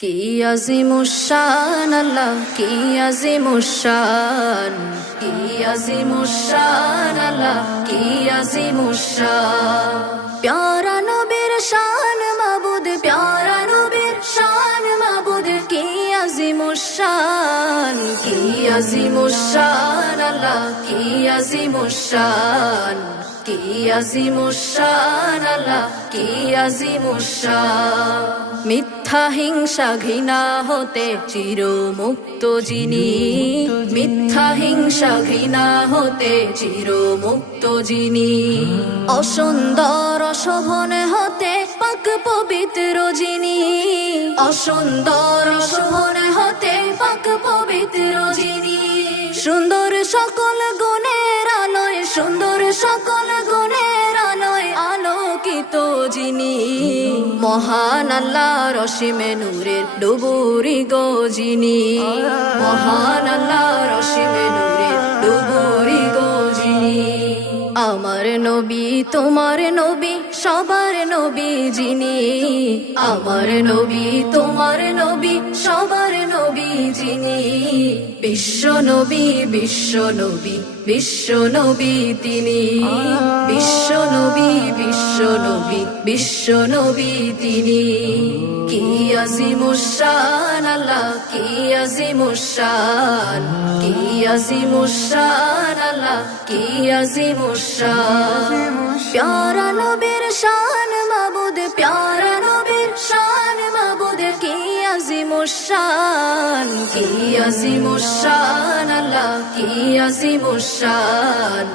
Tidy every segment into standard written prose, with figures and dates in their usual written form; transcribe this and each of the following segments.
কি আজিমুশান আল্লাহ, কি আজিমুশান, কি আজিমুশান আল্লাহ, কি আজিমুশান। প্যারা নবীর শান মাবুদ, প্যারা নবীর শান মাবুদ, কি আজিমুশান, কি আজিমুশান আল্লাহ, কি আজিমুশান, কি আজিমুশান আল্লাহ, কি আজিমুশান। মিথ্যা হিংসা ঘৃণা হতে চিরমুক্ত যিনি, মিথ্যা হিংসা ঘৃণা হতে চিরমুক্ত যিনি। অসুন্দর অশোভন হতে পাক পবিত্র যিনি, অসুন্দর অশোভন হতে পাক পবিত্র যিনি। সুন্দর সকল গুণের আলোয়, সুন্দর সকল গুণের আলোয় আলোকিত যিনি। মহান আল্লাহ রসিমে নূরের ডুবুরি গো যিনি, মহান আল্লাহ রসিমে নূরের ডুবুরি গো যিনি। আমার নবী তোমার নবী সবার নবী যিনি, আমার নবী তোমার নবী সবার নবী যিনি। বিশ্ব নবী, বিশ্ব নবী, বিশ্ব নবী তিনি, বিশ্ব নবী, বিশ্ব নবী, বিশ্ব নবী তিনি। কি আজিমুশান আল্লাহ, কি আজিমুশান, কি আজিমুশান আল্লাহ, কি আজিমুশান। প্যারা নবীর শান মাবুদ, প্যারা নবীর শান মাবুদ, কি আজিমুশান, কি আজিমুশান আল্লাহ, কি আজিমুশান,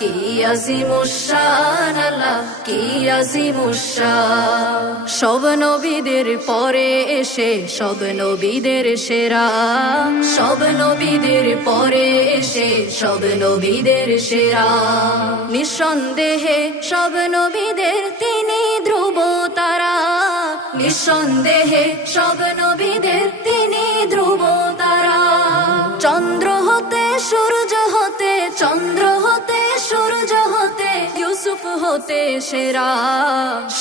কি আজিমুশান আল্লাহ, কি আজিমুশান। সব নবীদের পরে এসে সব নবীদের সেরা, সব নবীদের পরে এসে সব নবীদের সেরা। নিঃসন্দেহে সব নবীদের তিনি ধ্রুব তারা, নিঃসন্দেহে সব নবীদের তিনি ধ্রুব তারা। চন্দ্র হতে সূর্য হতে, চন্দ্র হতে সূর্য হতে, ইউসুফ হতে সেরা।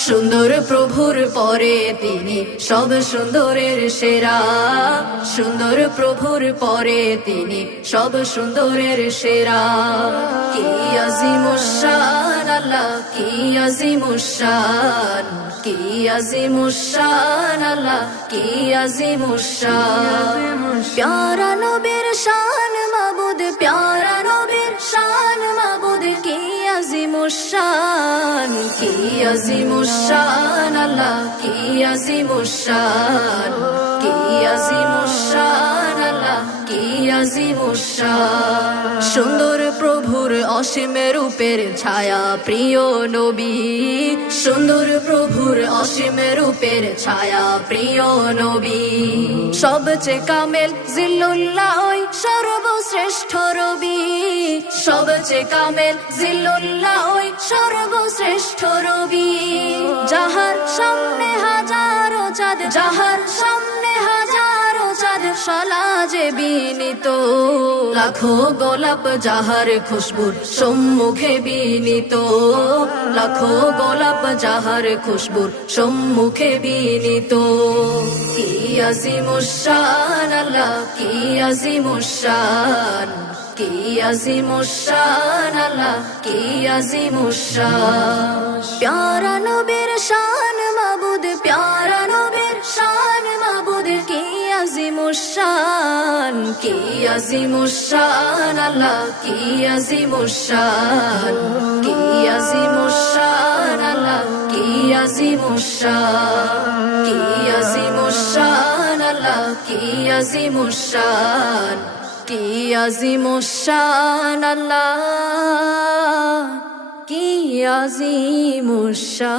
সুন্দর প্রভুর পরে তিনি সব সুন্দরের সেরা, সুন্দর প্রভুর পরে তিনি সব সুন্দরের সেরা। কি আজিমুশান আল্লাহ, কি আজিমুশান, কি আজিমুশান আল্লাহ, কি আজিমুশান। প্যারা নবীর শান মাবুদ, প্যারা নবীর শান মাবুদ, কি আজিমুশান, কি আজিমুশান আল্লাহ, কি আজিমুশান, কি আজিমুশান আল্লাহ, কি আজিমুশান। সুন্দর প্রভুর অসীম রূপের ছায়া প্রিয় নবী, সুন্দর প্রভুর অসীম রূপের ছায়া প্রিয় নবী। সবচেয়ে কামেল জিল্লুল্লাহ ওই সর্বশ্রেষ্ঠ রবি, সবচেয়ে কামেল জিল্লুল্লাহ ওই সর্বশ্রেষ্ঠ রবি। যাহার সামনে হাজারো চাঁদ, যাহার সামনে হাজারো চাঁদ সালাজে বিনীত। লাখো গোলাপ যাহার খুশবুর সম্মুখে বিনীত, লাখো গোলাপ যাহার খুশবুর সম্মুখে বিনীত। কি আজিমুশান আল্লাহ, কি আজিমুশান, কি আজিমুশান আল্লাহ, কি আজিমুশান। প্যারা নবীর শান মাবুদ, প্যারা নবীর শান মাবুদ, কি আজিমুশান, কি আজিমুশান আল্লাহ, কি আজিমুশান, কি আজিমুশান আল্লাহ, কি আজিমুশান, কি আজিমুশান আল্লাহ, কি আজিমুশান, কি আজিমুশান আল্লাহ, কি আজিমুশান।